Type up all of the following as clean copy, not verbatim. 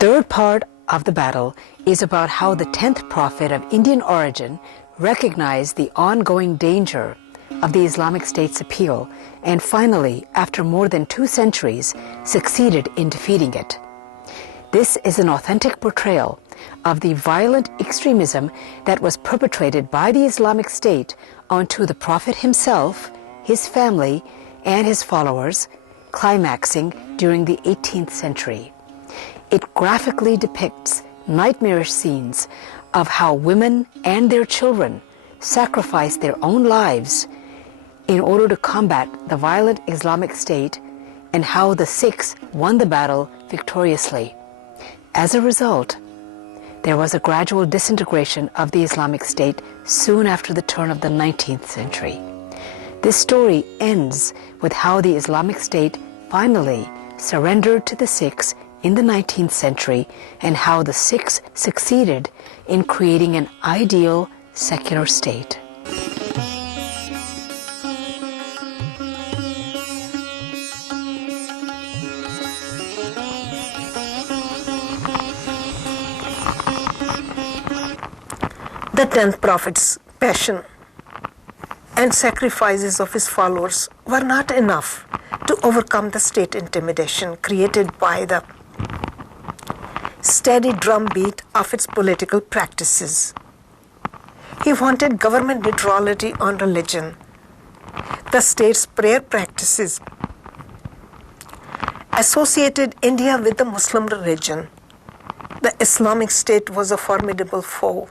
third part of the battle is about how the 10th prophet of Indian origin recognized the ongoing danger of the Islamic State's appeal and finally, after more than 2 centuries, succeeded in defeating it. This is an authentic portrayal of the violent extremism that was perpetrated by the Islamic State onto the Prophet himself, his family, and his followers, climaxing during the 18th century. It graphically depicts nightmarish scenes of how women and their children sacrificed their own lives in order to combat the violent Islamic State and how the Sikhs won the battle victoriously. As a result, there was a gradual disintegration of the Islamic State soon after the turn of the 19th century. This story ends with how the Islamic State finally surrendered to the Sikhs in the 19th century and how the Sikhs succeeded in creating an ideal secular state. The 10th prophet's passion and sacrifices of his followers were not enough to overcome the state intimidation created by the steady drumbeat of its political practices. He wanted government neutrality on religion. The state's prayer practices associated India with the Muslim religion. The Islamic State was a formidable foe,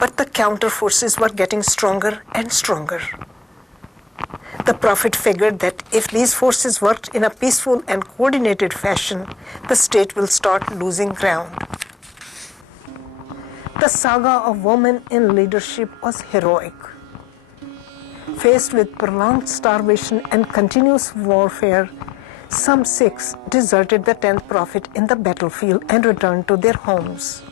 but the counter forces were getting stronger and stronger. The Prophet figured that if these forces worked in a peaceful and coordinated fashion, the state will start losing ground. The saga of women in leadership was heroic. Faced with prolonged starvation and continuous warfare, some Sikhs deserted the 10th prophet in the battlefield and returned to their homes.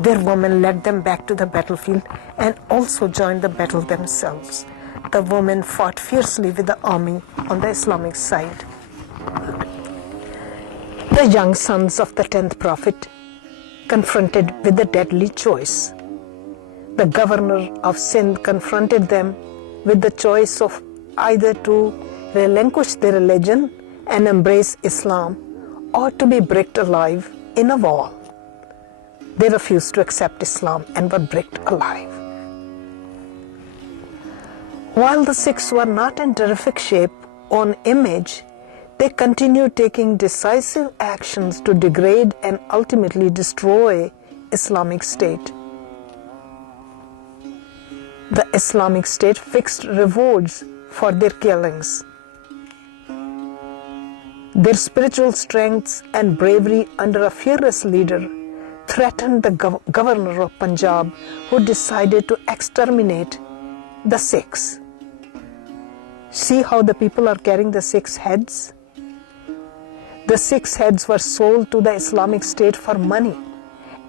Their women led them back to the battlefield and also joined the battle themselves. The women fought fiercely with the army on the Islamic side. The young sons of the 10th prophet confronted with the deadly choice. The governor of Sindh confronted them with the choice of either to relinquish their religion and embrace Islam or to be bricked alive in a wall. They refused to accept Islam and were bricked alive. While the Sikhs were not in terrific shape on image, they continued taking decisive actions to degrade and ultimately destroy Islamic State. The Islamic State fixed rewards for their killings. Their spiritual strengths and bravery under a fearless leader threatened the governor of Punjab, who decided to exterminate the Sikhs. See how the people are carrying the Sikhs' heads? The Sikhs' heads were sold to the Islamic State for money,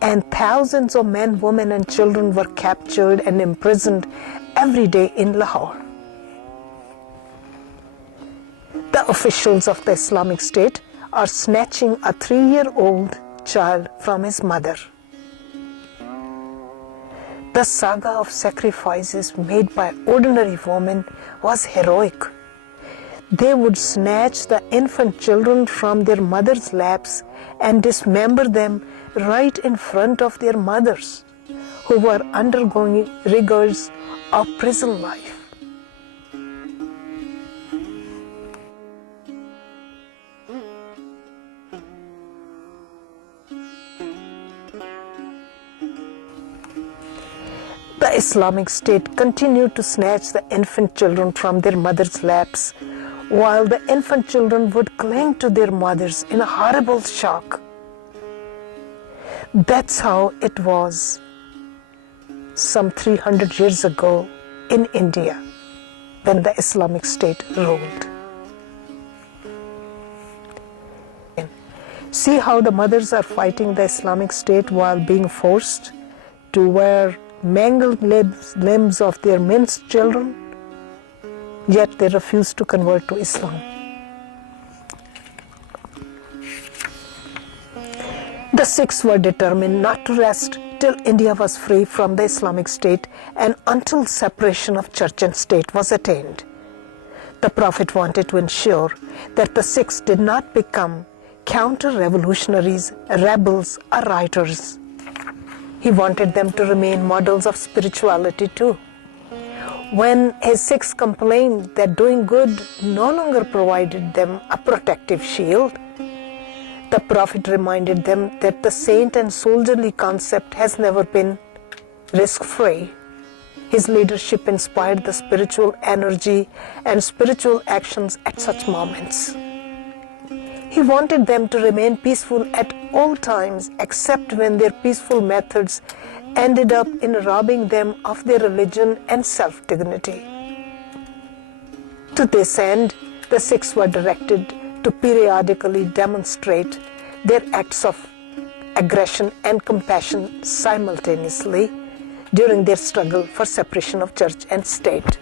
and thousands of men, women, and children were captured and imprisoned every day in Lahore. The officials of the Islamic State are snatching a 3-year-old child from his mother. The saga of sacrifices made by ordinary women was heroic. They would snatch the infant children from their mothers' laps and dismember them right in front of their mothers, who were undergoing rigors of prison life. The Islamic State continued to snatch the infant children from their mothers' laps, while the infant children would cling to their mothers in a horrible shock. That's how it was some 300 years ago in India when the Islamic State ruled. See how the mothers are fighting the Islamic State while being forced to wear mangled limbs of their minced children, yet they refuse to convert to Islam. The Sikhs were determined not to rest till India was free from the Islamic State and until separation of church and state was attained. The Prophet wanted to ensure that the Sikhs did not become counter-revolutionaries, rebels or rioters. He wanted them to remain models of spirituality too. When his Sikhs complained that doing good no longer provided them a protective shield, the Prophet reminded them that the saint and soldierly concept has never been risk-free. His leadership inspired the spiritual energy and spiritual actions at such moments. He wanted them to remain peaceful at all times, except when their peaceful methods ended up in robbing them of their religion and self-dignity. To this end, the Sikhs were directed to periodically demonstrate their acts of aggression and compassion simultaneously during their struggle for separation of church and state.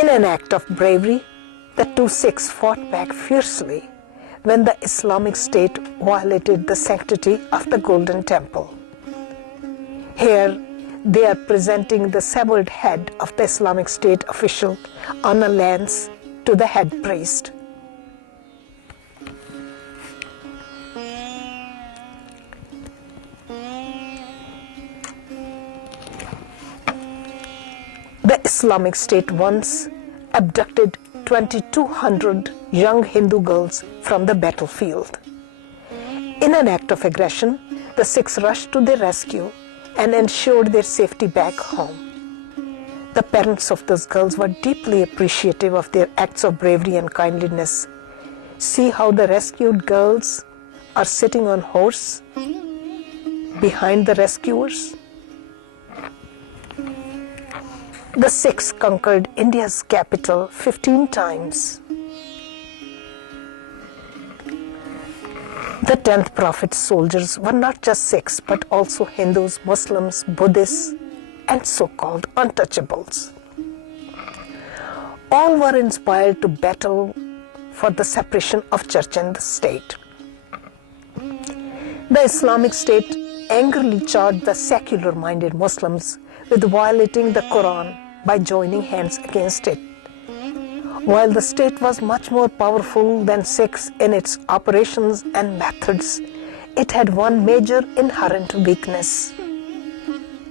In an act of bravery, the two Sikhs fought back fiercely when the Islamic State violated the sanctity of the Golden Temple. Here, they are presenting the severed head of the Islamic State official on a lance to the head priest. The Islamic State once abducted 2,200 young Hindu girls from the battlefield. In an act of aggression, the Sikhs rushed to their rescue and ensured their safety back home. The parents of those girls were deeply appreciative of their acts of bravery and kindliness. See how the rescued girls are sitting on horse behind the rescuers. The Sikhs conquered India's capital 15 times. The 10th Prophet's soldiers were not just Sikhs, but also Hindus, Muslims, Buddhists, and so-called untouchables. All were inspired to battle for the separation of church and the state. The Islamic State angrily charged the secular-minded Muslims with violating the Quran by joining hands against it. While the state was much more powerful than Sikhs in its operations and methods, it had one major inherent weakness.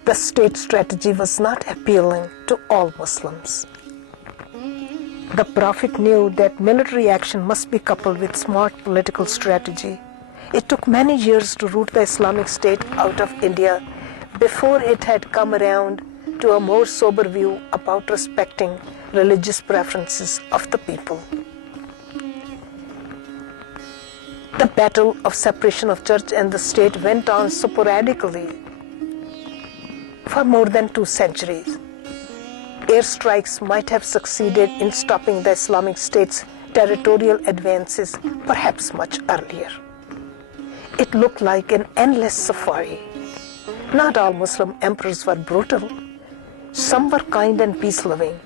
The state strategy was not appealing to all Muslims. The Prophet knew that military action must be coupled with smart political strategy. It took many years to root the Islamic State out of India before it had come around to a more sober view about respecting religious preferences of the people. The battle of separation of church and the state went on sporadically for more than 2 centuries. Airstrikes might have succeeded in stopping the Islamic State's territorial advances perhaps much earlier. It looked like an endless safari. Not all Muslim emperors were brutal. Some were kind and peace-loving.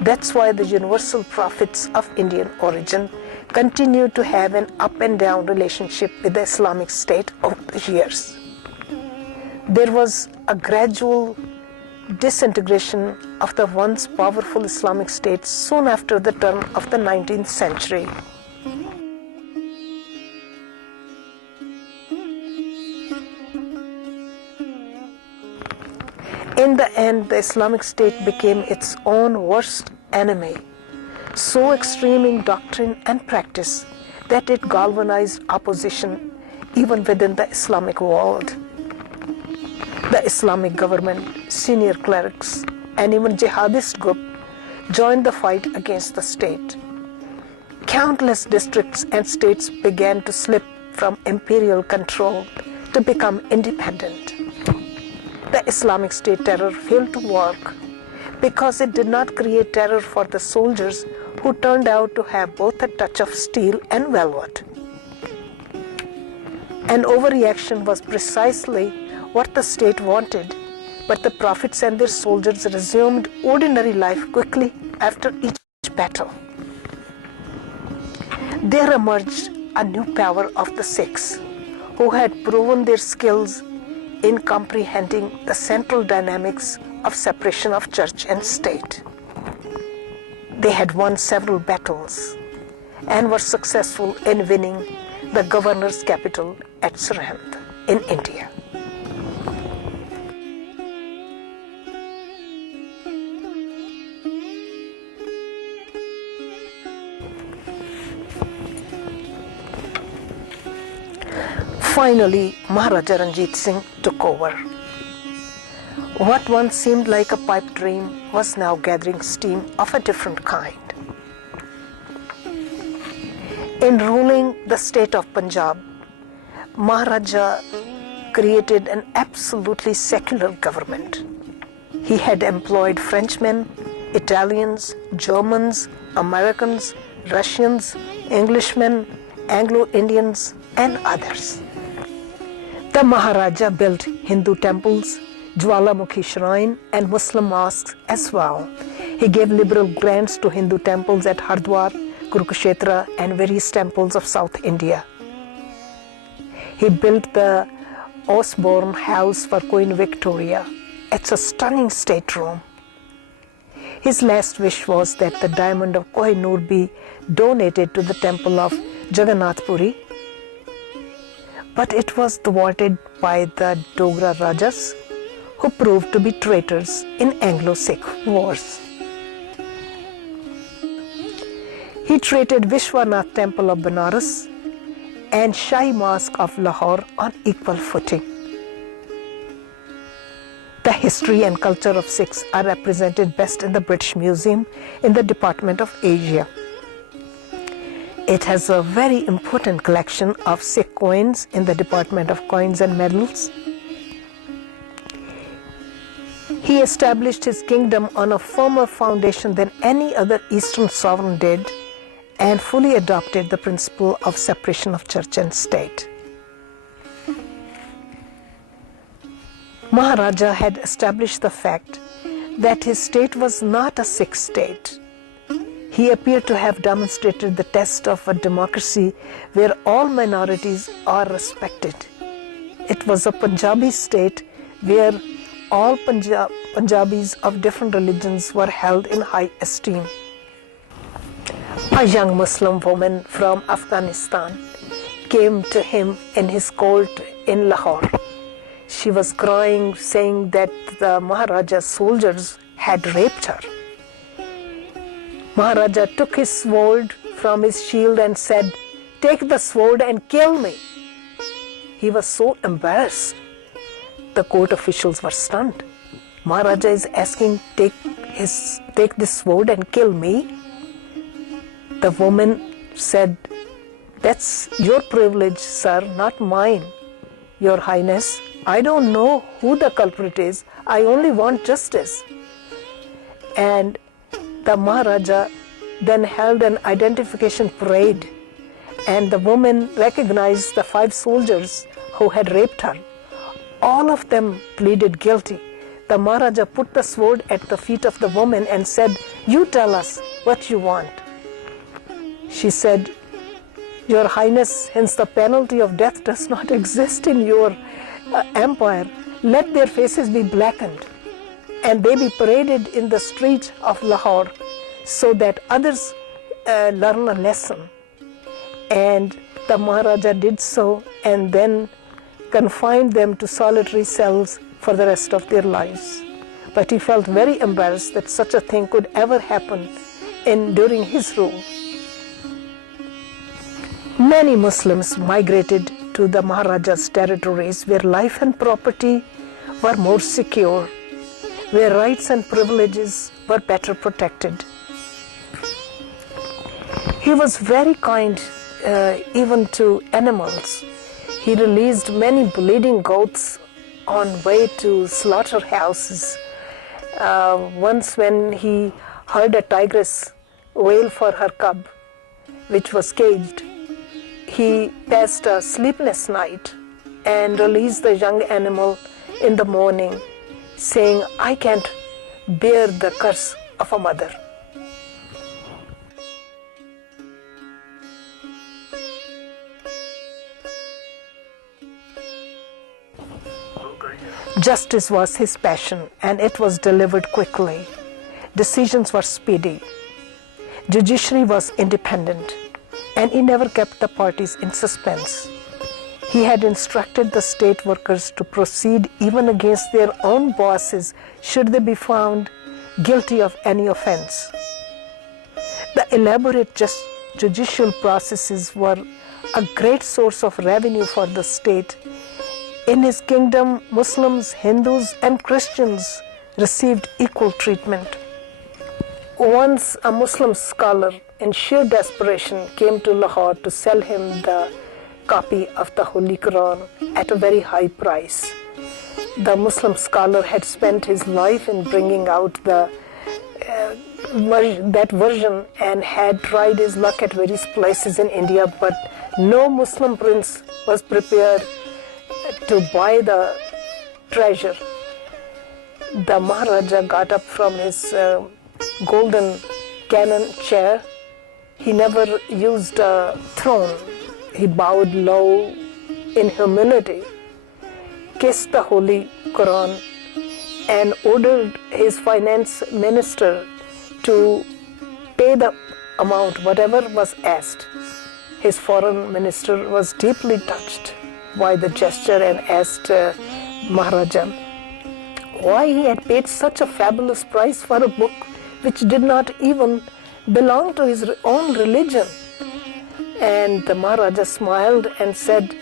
That's why the universal prophets of Indian origin continue to have an up and down relationship with the Islamic State over the years. There was a gradual disintegration of the once powerful Islamic State soon after the turn of the 19th century. In the end, the Islamic State became its own worst enemy, so extreme in doctrine and practice that it galvanized opposition even within the Islamic world. The Islamic government, senior clerics, and even jihadist groups joined the fight against the state. Countless districts and states began to slip from imperial control to become independent. The Islamic State terror failed to work because it did not create terror for the soldiers who turned out to have both a touch of steel and velvet. An overreaction was precisely what the state wanted, but the prophets and their soldiers resumed ordinary life quickly after each battle. there emerged a new power of the Sikhs, who had proven their skills in comprehending the central dynamics of separation of church and state. They had won several battles and were successful in winning the governor's capital at Sirhind in India. Finally, Maharaja Ranjit Singh took over. What once seemed like a pipe dream was now gathering steam of a different kind. In ruling the state of Punjab, Maharaja created an absolutely secular government. He had employed Frenchmen, Italians, Germans, Americans, Russians, Englishmen, Anglo-Indians, and others. The Maharaja built Hindu temples, Jwalamukhi shrine, and Muslim mosques as well. He gave liberal grants to Hindu temples at Hardwar, Kurukshetra, and various temples of South India. He built the Osborne House for Queen Victoria. It's a stunning stateroom. His last wish was that the diamond of Kohinoor be donated to the temple of Jagannath Puri, but it was thwarted by the Dogra Rajas, who proved to be traitors in Anglo-Sikh wars. He treated Vishwanath Temple of Benares and Shahi Mosque of Lahore on equal footing. The history and culture of Sikhs are represented best in the British Museum in the Department of Asia. It has a very important collection of Sikh coins in the Department of Coins and Medals. He established his kingdom on a firmer foundation than any other Eastern sovereign did, and fully adopted the principle of separation of church and state. Maharaja had established the fact that his state was not a Sikh state. He appeared to have demonstrated the test of a democracy where all minorities are respected. It was a Punjabi state where all Punjabis of different religions were held in high esteem. A young Muslim woman from Afghanistan came to him in his court in Lahore. She was crying, saying that the Maharaja's soldiers had raped her. Maharaja took his sword from his shield and said, "Take the sword and kill me." He was so embarrassed. The court officials were stunned. Maharaja is asking, take this sword and kill me. The woman said, "That's your privilege, sir, not mine. Your Highness, I don't know who the culprit is. I only want justice." And the Maharaja then held an identification parade, and the woman recognized the 5 soldiers who had raped her. All of them pleaded guilty. The Maharaja put the sword at the feet of the woman and said, "You tell us what you want." She said, "Your Highness, since the penalty of death does not exist in your empire, let their faces be blackened and they be paraded in the streets of Lahore so that others learn a lesson." And the Maharaja did so, and then confined them to solitary cells for the rest of their lives. But he felt very embarrassed that such a thing could ever happen during his rule. Many Muslims migrated to the Maharaja's territories where life and property were more secure, where rights and privileges were better protected. He was very kind even to animals. He released many bleeding goats on way to slaughterhouses. Once when he heard a tigress wail for her cub, which was caged, he passed a sleepless night and released the young animal in the morning, saying, "I can't bear the curse of a mother." Justice was his passion, and it was delivered quickly. Decisions were speedy. Judiciary was independent, and he never kept the parties in suspense. He had instructed the state workers to proceed even against their own bosses should they be found guilty of any offense. The elaborate judicial processes were a great source of revenue for the state. In his kingdom, Muslims, Hindus, and Christians received equal treatment. Once a Muslim scholar, in sheer desperation, came to Lahore to sell him the copy of the Holy Quran at a very high price. The Muslim scholar had spent his life in bringing out that version and had tried his luck at various places in India, but no Muslim prince was prepared to buy the treasure. The Maharaja got up from his golden cannon chair. He never used a throne. He bowed low in humility, kissed the Holy Quran, and ordered his finance minister to pay the amount, whatever was asked. His foreign minister was deeply touched by the gesture and asked Maharaja why he had paid such a fabulous price for a book which did not even belong to his own religion. And the Maharaja smiled and said,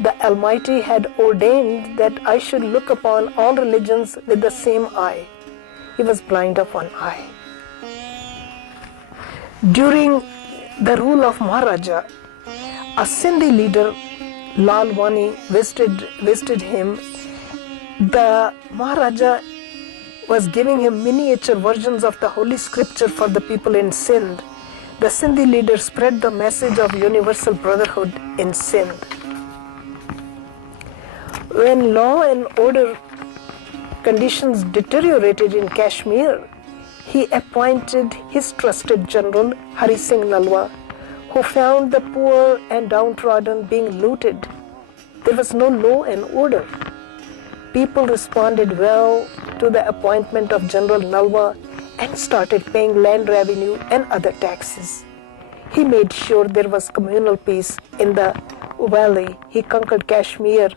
"The Almighty had ordained that I should look upon all religions with the same eye." He was blind of one eye. During the rule of Maharaja, a Sindhi leader, Lal Wani, visited him. The Maharaja was giving him miniature versions of the Holy Scripture for the people in Sindh. The Sindhi leader spread the message of universal brotherhood in Sindh. When law and order conditions deteriorated in Kashmir, he appointed his trusted general, Hari Singh Nalwa, who found the poor and downtrodden being looted. There was no law and order. People responded well to the appointment of General Nalwa and started paying land revenue and other taxes. He made sure there was communal peace in the valley. He conquered Kashmir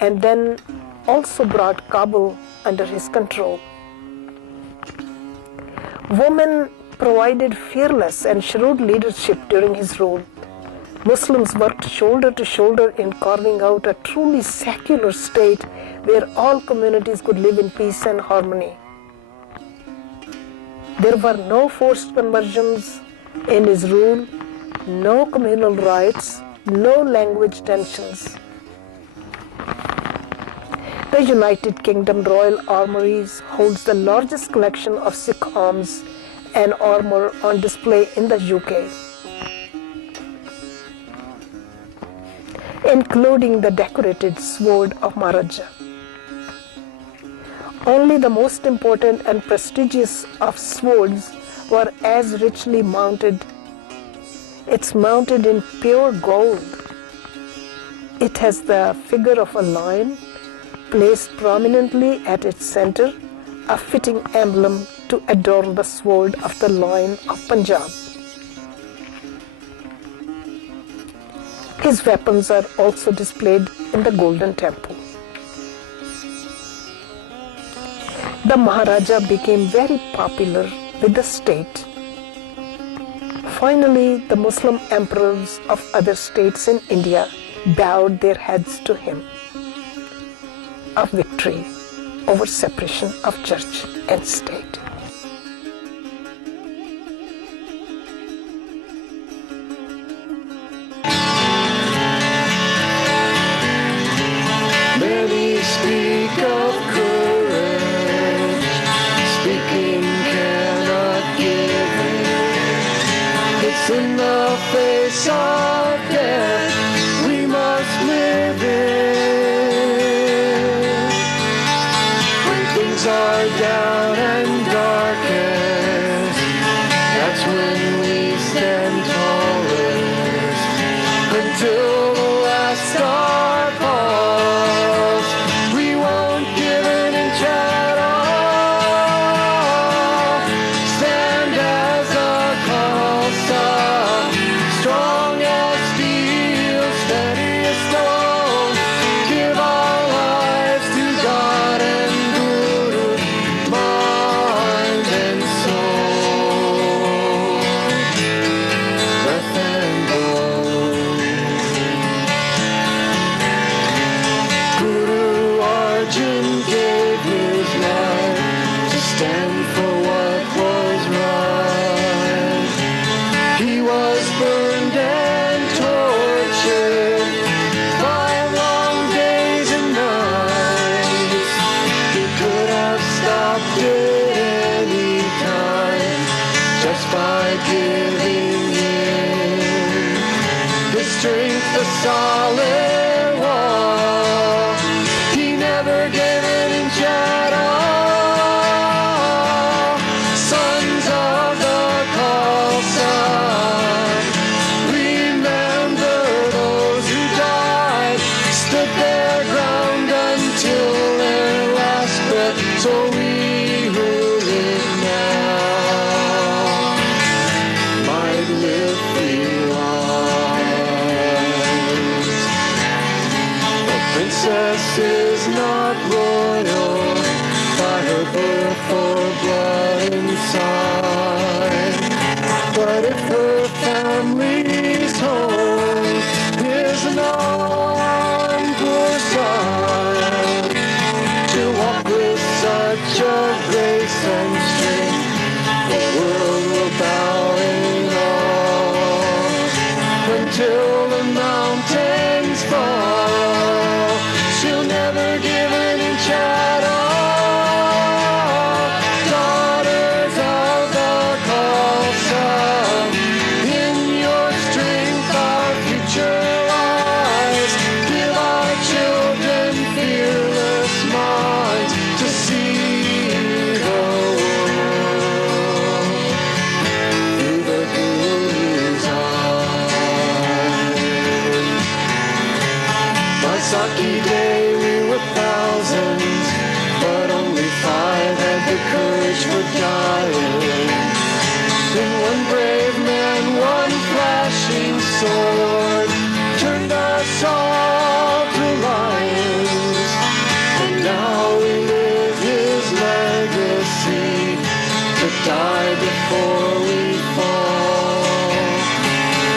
and then also brought Kabul under his control. Women provided fearless and shrewd leadership during his rule. Muslims worked shoulder to shoulder in carving out a truly secular state where all communities could live in peace and harmony. There were no forced conversions in his rule, no communal riots, no language tensions. The United Kingdom Royal Armouries holds the largest collection of Sikh arms and armour on display in the UK, including the decorated sword of Maharaja. Only the most important and prestigious of swords were as richly mounted. It's mounted in pure gold. It has the figure of a lion placed prominently at its center, a fitting emblem to adorn the sword of the Lion of Punjab. His weapons are also displayed in the Golden Temple. The Maharaja became very popular with the state. Finally, the Muslim emperors of other states in India bowed their heads to him. A victory over separation of church and state. Many speak of courage, speaking cannot give it. It's in the face of death, we must live it. When things are down and dark, princess is not royal by her birth or blood inside. But if her family's home is on poor side, she'll walk with such a grace and strength, the world will bow in awe until the mountains fall. She'll never give an inch at all. Daughters of the Khalsa, in your strength our future lies. Give our children fearless minds to see the world through the Guru's eyes. Vaisakhi Day we were thousands, but only 5 had the courage for dying. Then one brave man, one flashing sword, turned us all to lions. And now we live his legacy, to die before we fall.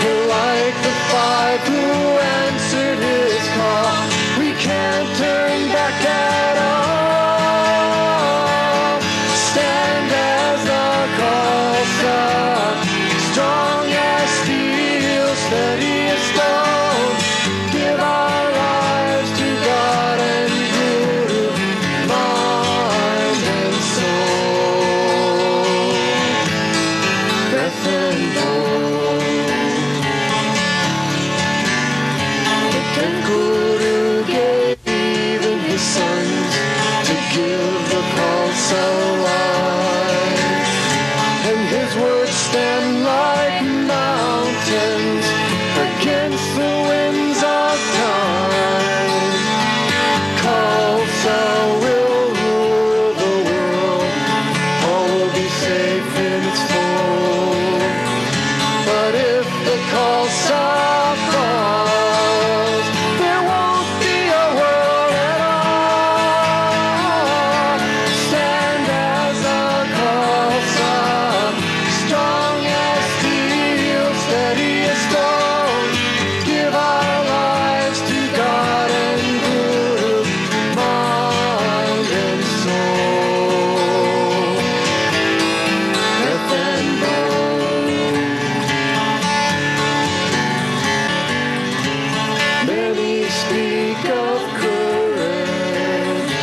We're like the 5 who answered his call. We can't turn back at all. Stand as the Khalsa, strong as steel, steady as stone. Give our lives to God and Guru, mind and soul, breath and bone. The 10th Guru gave even his sons to give the Khalsa life, and his words stand like mountains against the winds of time. Khalsa will rule the world, all will be safe in its fold. But if the Khalsa falls, there won't be a world at all. Stand as a Khalsa, strong as steel, steady as stone. Give our lives to God and Guru, mind and soul, breath and bone. Many speak of courage,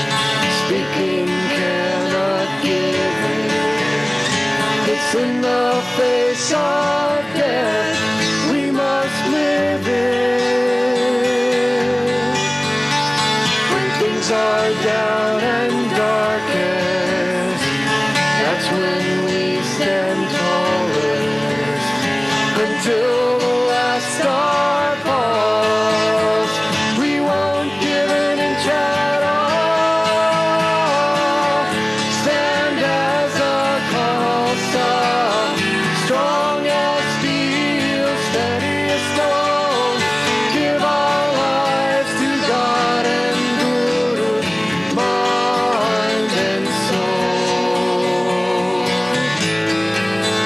speaking cannot give it. It's in the face of death, we must live it. When things are down and darkest, that's when we stand tallest. Until the last star falls, we won't give an inch at all. Stand as a Khalsa, strong as steel, steady as stone. Give our lives to God and Guru, mind and soul,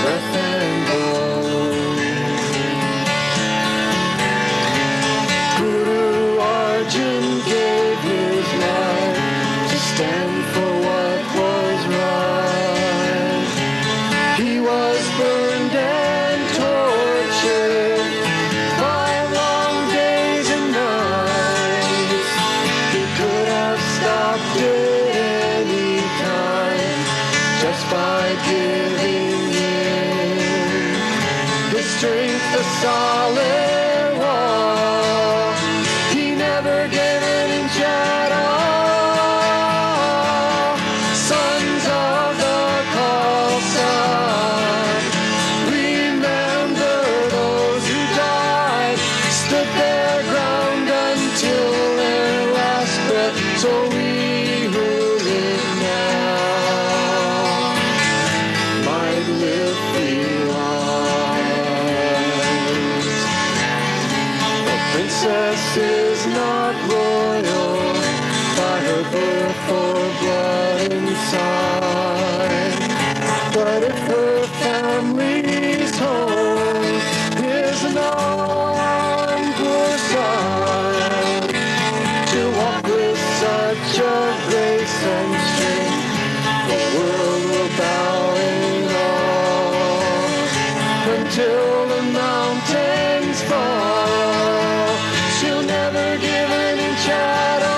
breath and bone. Guru Arjan gave his life to stand for what was right. He was burned and tortured 5 long days and nights. He could have stopped it any time just by giving in his strength, a solid wall. He never gave an inch at all. Sons of the Khalsa, remember those who died, stood their ground until their last breath. So we who live now might live free lives. The princess is not royal birth or blood inside. But if her family's home is on poor side, to walk with such a grace and strength, the world will bow in awe until the mountains fall. She'll never give an inch at all.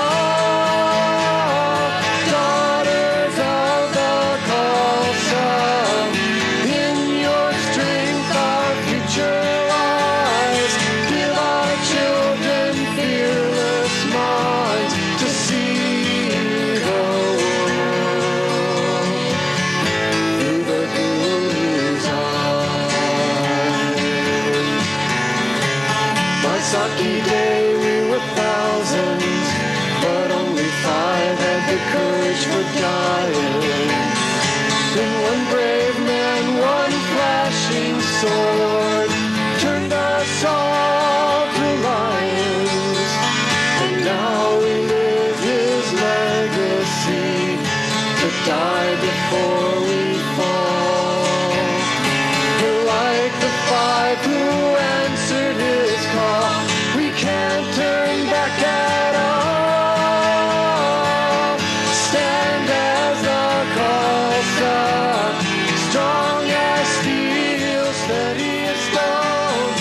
Daughters of the Khalsa, in your strength our future lies. Give our children fearless minds to see the world through the Guru's eyes. Vaisakhi Day we were thousands, but only 5 had the courage for dying. Then one brave man, one flashing sword, turned us all to lions. And now we live his legacy, to die before we fall. We're like the 5 who answered his call. We can't turn back at all. Stand as the Khalsa, strong as steel, steady as stone.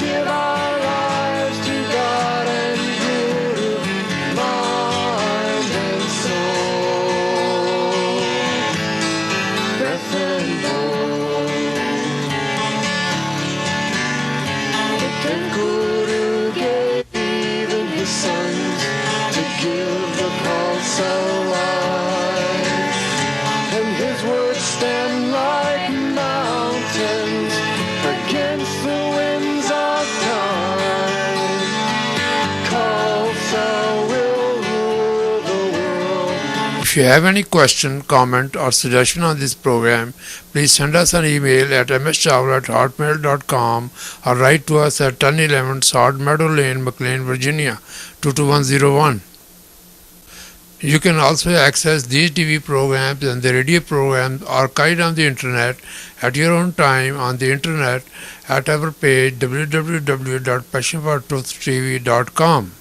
Give our lives to God and Guru, mind and soul, breath and bone. The 10th Guru gave even his sons to give the Khalsa life, and his words stand like mountains against the winds of time. Khalsa will rule the world. If you have any question, comment or suggestion on this program, please send us an email at mschawla@hotmail.com or write to us at 1011 Sod Meadow Lane, McLean, Virginia 22101. You can also access these TV programs and the radio programs archived on the internet at your own time on the internet at our page www.passionfortruthtv.com.